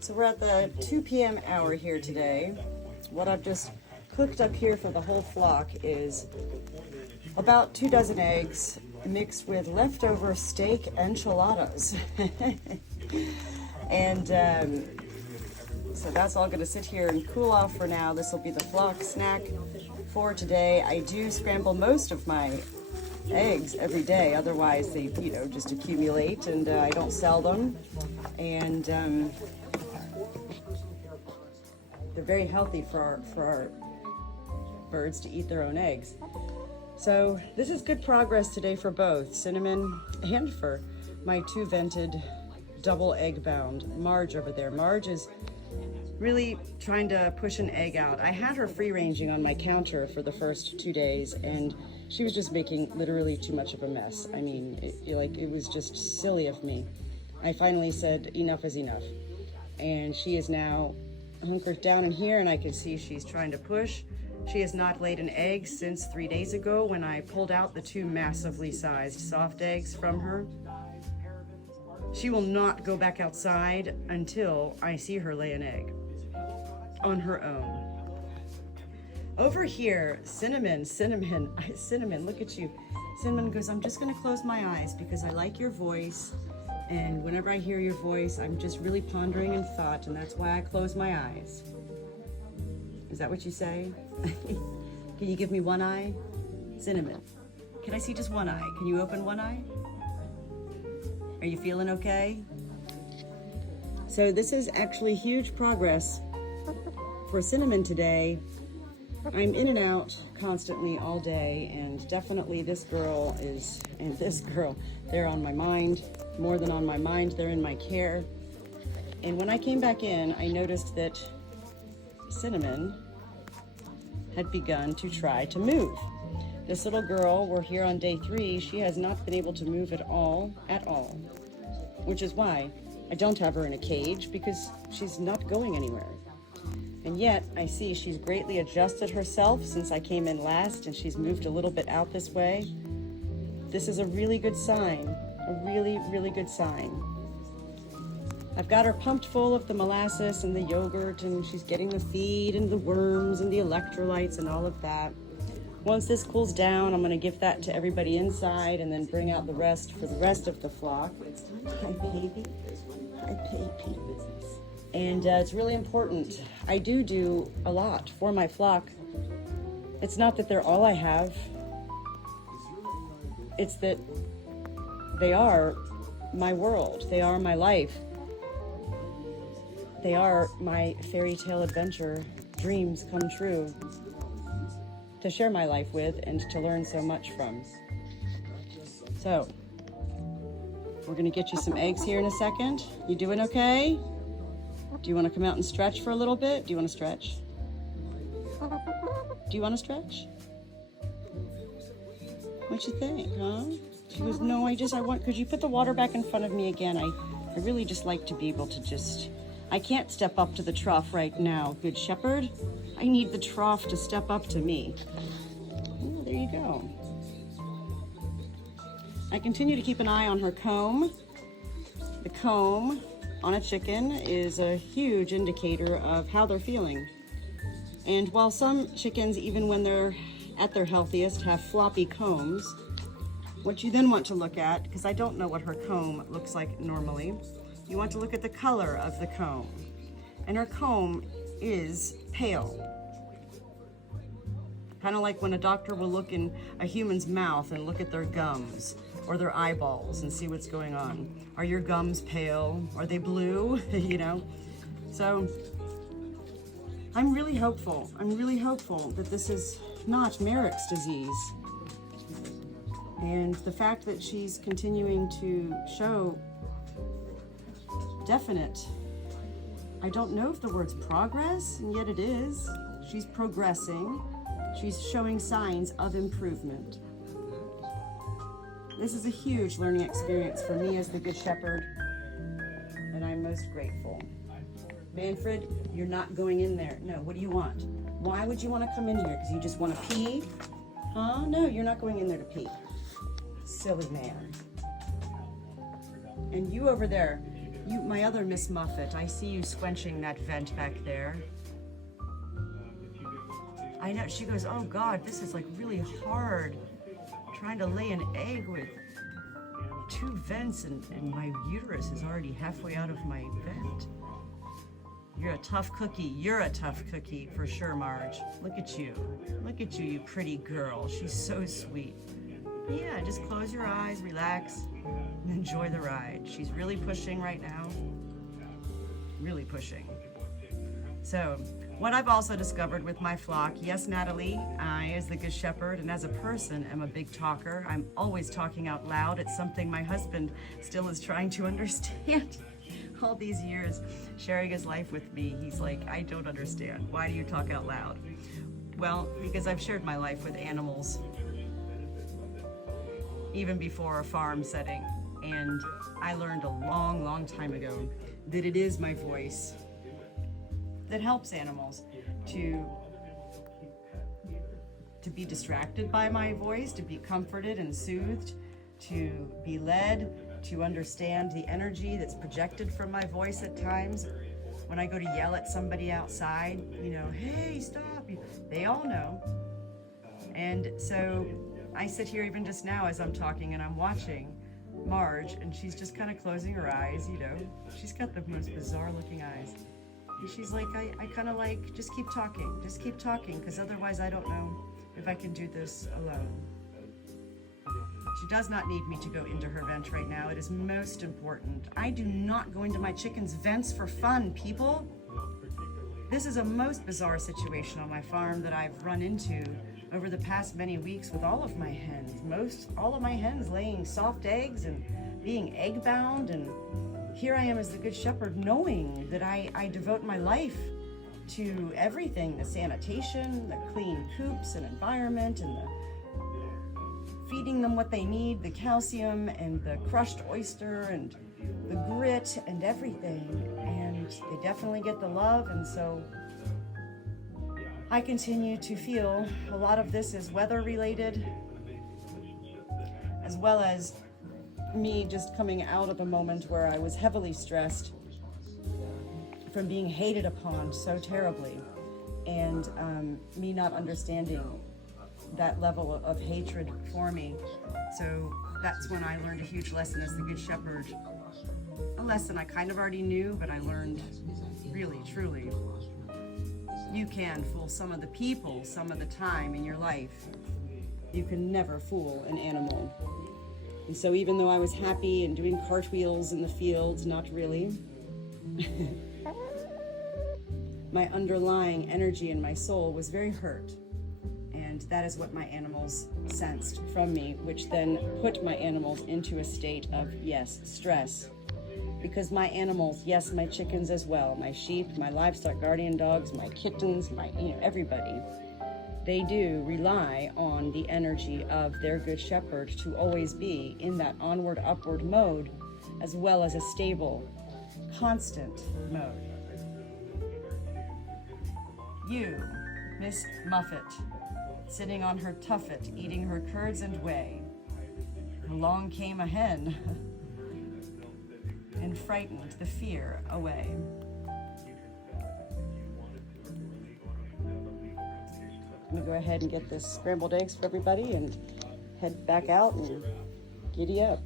So we're at the 2 p.m. hour here today. What I've just cooked up here for the whole flock is about 2 dozen eggs mixed with leftover steak enchiladas. And so that's all going to sit here and cool off for now. This will be the flock snack for today. I do scramble most of my eggs every day, otherwise they just accumulate, and I don't sell them. And they're very healthy for our birds to eat their own eggs. So this is good progress today for both Cinnamon and for my 2 vented double egg bound Marge over there. Marge is really trying to push an egg out. I had her free ranging on my counter for the first 2 days, and she was just making literally too much of a mess. I mean, it was just silly of me. I finally said enough is enough, and she is now hunkered down in here, and I can see she's trying to push. She has not laid an egg since 3 days ago when I pulled out the 2 massively sized soft eggs from her. She will not go back outside until I see her lay an egg on her own. Over here, Cinnamon, look at you. Cinnamon goes, I'm just gonna close my eyes because I like your voice, and whenever I hear your voice, I'm just really pondering in thought, and that's why I close my eyes. Is that what you say? Can you give me one eye? Cinnamon, can I see just one eye? Can you open one eye? Are you feeling okay? So this is actually huge progress for Cinnamon today. I'm in and out constantly all day, and definitely this girl and this girl, they're on my mind. More than on my mind, they're in my care. And when I came back in, I noticed that Cinnamon had begun to try to move. This little girl, we're here on day 3, she has not been able to move at all, which is why I don't have her in a cage, because she's not going anywhere. And yet I see she's greatly adjusted herself since I came in last, and she's moved a little bit out this way. This is a really good sign, a really, really good sign. I've got her pumped full of the molasses and the yogurt, and she's getting the feed and the worms and the electrolytes and all of that. Once this cools down, I'm going to give that to everybody inside and then bring out the rest for the rest of the flock. Hi, baby. Hi, baby. And it's really important. I do a lot for my flock. It's not that they're all I have. It's that they are my world. They are my life. They are my fairy tale adventure dreams come true to share my life with and to learn so much from. So, we're gonna get you some eggs here in a second. You doing okay? Do you wanna come out and stretch for a little bit? Do you wanna stretch? Do you wanna stretch? What you think, huh? She goes, no, could you put the water back in front of me again? I really just like to be able to I can't step up to the trough right now, Good Shepherd. I need the trough to step up to me. Oh, there you go. I continue to keep an eye on her comb. The comb on a chicken is a huge indicator of how they're feeling. And while some chickens, even when they're at their healthiest, have floppy combs, what you then want to look at, because I don't know what her comb looks like normally, you want to look at the color of the comb. And her comb is pale. Kind of like when a doctor will look in a human's mouth and look at their gums or their eyeballs and see what's going on. Are your gums pale? Are they blue? So I'm really hopeful. That this is not Merrick's disease. And the fact that she's continuing to show definite, I don't know if the word's progress, and yet it is. She's progressing. She's showing signs of improvement. This is a huge learning experience for me as the Good Shepherd, and I'm most grateful. Manfred, you're not going in there. No, what do you want? Why would you want to come in here? Because you just want to pee? Huh? No, you're not going in there to pee. Silly man. And you over there, You, my other Miss Muffet, I see you squenching that vent back there. I know, she goes, oh God, this is like really hard. Trying to lay an egg with 2 vents and my uterus is already halfway out of my vent. You're a tough cookie. You're a tough cookie for sure, Marge. Look at you. Look at you, you pretty girl. She's so sweet. Yeah, just close your eyes, relax, and enjoy the ride. She's really pushing right now. Really pushing. So, what I've also discovered with my flock, yes, Natalie, I, as the Good Shepherd and as a person, am a big talker. I'm always talking out loud. It's something my husband still is trying to understand. All these years sharing his life with me, he's like, I don't understand. Why do you talk out loud? Well, because I've shared my life with animals even before a farm setting. And I learned a long, long time ago that it is my voice that helps animals to be distracted by my voice, to be comforted and soothed, to be led, to understand the energy that's projected from my voice at times. When I go to yell at somebody outside, you know, hey, stop, they all know. And so I sit here even just now as I'm talking and I'm watching Marge, and she's just kind of closing her eyes, you know. She's got the most bizarre looking eyes. And she's like, I kind of like, just keep talking, because otherwise I don't know if I can do this alone. She does not need me to go into her vent right now. It is most important. I do not go into my chickens' vents for fun, people. This is a most bizarre situation on my farm that I've run into over the past many weeks with all of my hens. All of my hens laying soft eggs and being egg bound, and here I am as the Good Shepherd knowing that I devote my life to everything, the sanitation, the clean coops and environment, and the feeding them what they need, the calcium and the crushed oyster and the grit and everything. And they definitely get the love, and so I continue to feel a lot of this is weather related, as well as me just coming out of a moment where I was heavily stressed from being hated upon so terribly, and me not understanding that level of hatred for me. So that's when I learned a huge lesson as the Good Shepherd. A lesson I kind of already knew, but I learned really, truly. You can fool some of the people some of the time in your life. You can never fool an animal. And so even though I was happy and doing cartwheels in the fields, not really, my underlying energy in my soul was very hurt. And that is what my animals sensed from me, which then put my animals into a state of, yes, stress. Because my animals, yes, my chickens as well, my sheep, my livestock guardian dogs, my kittens, everybody, they do rely on the energy of their Good Shepherd to always be in that onward, upward mode, as well as a stable, constant mode. You, Miss Muffet, sitting on her tuffet, eating her curds and whey. Along came a hen and frightened the fear away. I'm gonna go ahead and get this scrambled eggs for everybody and head back out and giddy up.